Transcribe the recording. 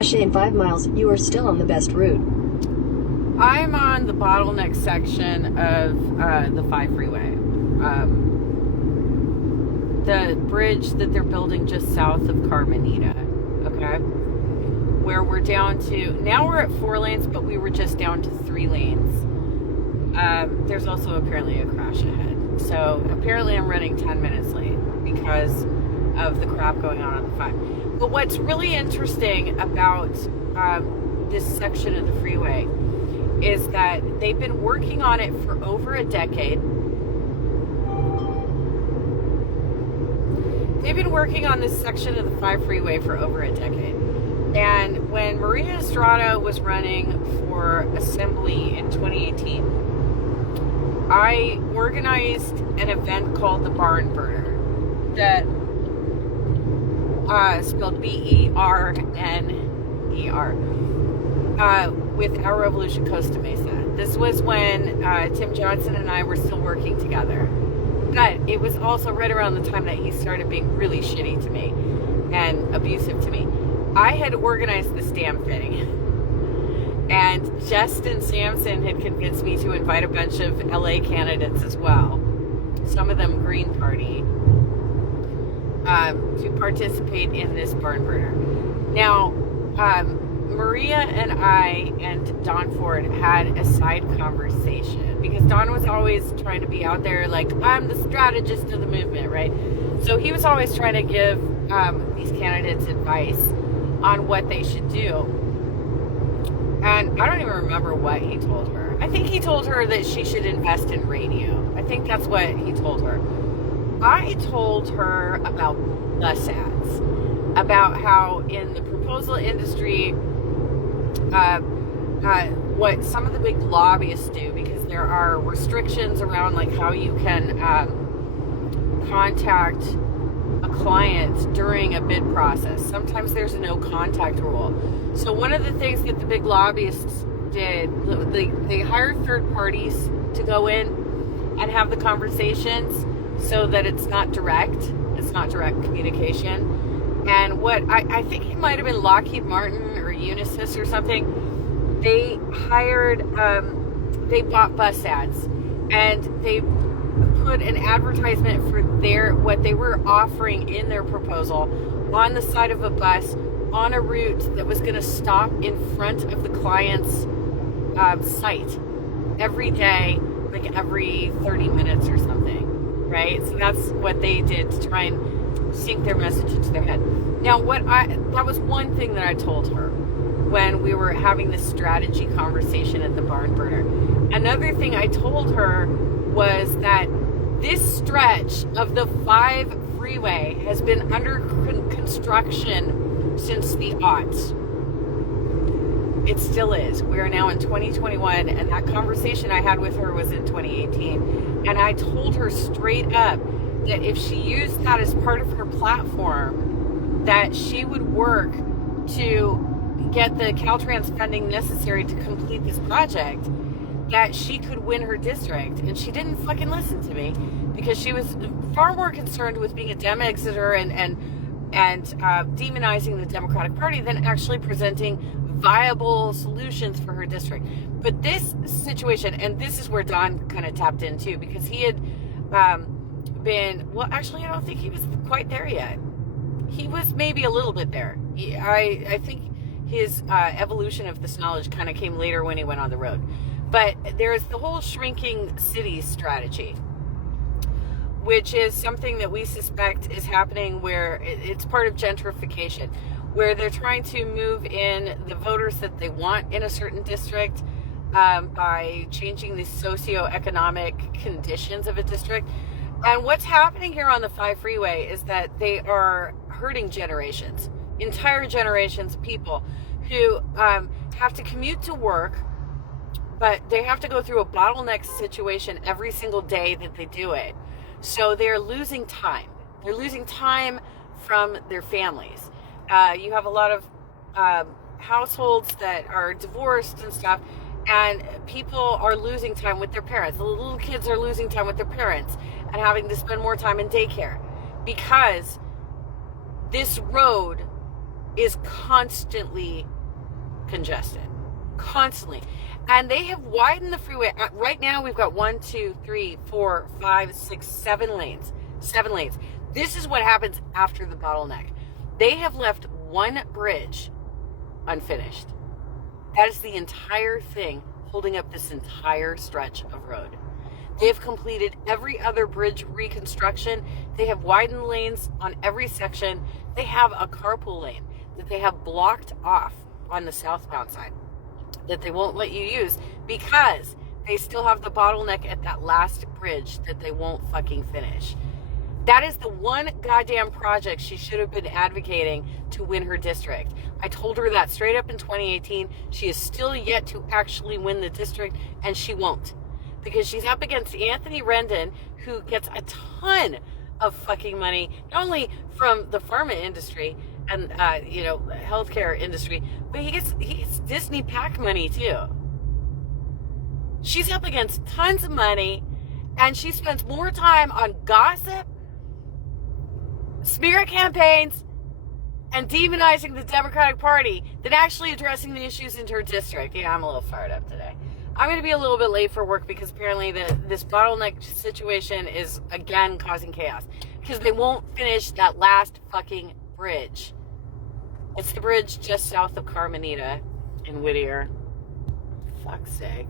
In 5 miles, you are still on the best route. I'm on the bottleneck section of the 5 freeway. The bridge that they're building just south of Carmenita, okay? Where we're down to, now we're at 4 lanes, but we were just down to 3 lanes. There's also apparently a crash ahead. So apparently I'm running 10 minutes late because of the crap going on the 5. But what's really interesting about this section of the freeway is that they've been working on it for over a decade. They've been working on this section of the 5 freeway for over a decade. And when Maria Estrada was running for Assembly in 2018, I organized an event called the Barn Burner that spelled BERNER, with Our Revolution Costa Mesa. This was when Tim Johnson and I were still working together. But it was also right around the time that he started being really shitty to me and abusive to me. I had organized this damn thing. And Justin Sampson had convinced me to invite a bunch of LA candidates as well. Some of them Green Party. To participate in this barn burner. Now, Maria and I and Don Ford had a side conversation because Don was always trying to be out there like, I'm the strategist of the movement, right? So he was always trying to give these candidates advice on what they should do. And I don't even remember what he told her. I think he told her that she should invest in radio. I think that's what he told her. I told her about bus ads, about how in the proposal industry, what some of the big lobbyists do, because there are restrictions around like how you can contact a client during a bid process. Sometimes there's a no contact rule. So one of the things that the big lobbyists did, they hired third parties to go in and have the conversations so that it's not direct communication. And what I think it might have been Lockheed Martin or Unisys or something, they hired, they bought bus ads and they put an advertisement for what they were offering in their proposal on the side of a bus on a route that was going to stop in front of the client's site every day, like every 30 minutes or something. Right? So that's what they did to try and sink their message into their head. Now, that was one thing that I told her when we were having this strategy conversation at the Barn Burner. Another thing I told her was that this stretch of the 5 freeway has been under construction since the aughts. It still is. We are now in 2021, and that conversation I had with her was in 2018. And I told her straight up that if she used that as part of her platform, that she would work to get the Caltrans funding necessary to complete this project, that she could win her district. And she didn't fucking listen to me because she was far more concerned with being a Dem exiter and demonizing the Democratic Party than actually presenting viable solutions for her district. But this situation, and this is where Don kind of tapped in too, because he had actually I don't think he was quite there yet. He was maybe a little bit there. I think his evolution of this knowledge kind of came later when he went on the road. But there's the whole shrinking cities strategy, which is something that we suspect is happening where it's part of gentrification, where they're trying to move in the voters that they want in a certain district by changing the socioeconomic conditions of a district. And what's happening here on the 5 freeway is that they are hurting generations, entire generations of people who have to commute to work, but they have to go through a bottleneck situation every single day that they do it. So they're losing time. They're losing time from their families. You have a lot of households that are divorced and stuff, and people are losing time with their parents. The little kids are losing time with their parents and having to spend more time in daycare because this road is constantly congested. Constantly. And they have widened the freeway. Right now we've got 1, 2, 3, 4, 5, 6, 7 lanes. 7 lanes. This is what happens after the bottleneck. They have left one bridge unfinished. That is the entire thing holding up this entire stretch of road. They have completed every other bridge reconstruction. They have widened lanes on every section. They have a carpool lane that they have blocked off on the southbound side that they won't let you use because they still have the bottleneck at that last bridge that they won't fucking finish. That is the one goddamn project she should have been advocating to win her district. I told her that straight up in 2018. She is still yet to actually win the district, and she won't. Because she's up against Anthony Rendon, who gets a ton of fucking money, not only from the pharma industry and, healthcare industry, but he gets Disney PAC money too. She's up against tons of money, and she spends more time on gossip, smear campaigns, and demonizing the Democratic Party than actually addressing the issues in her district. Yeah, I'm a little fired up today. I'm going to be a little bit late for work because apparently this bottleneck situation is again causing chaos because they won't finish that last fucking bridge. It's the bridge just south of Carmenita in Whittier. Fuck's sake.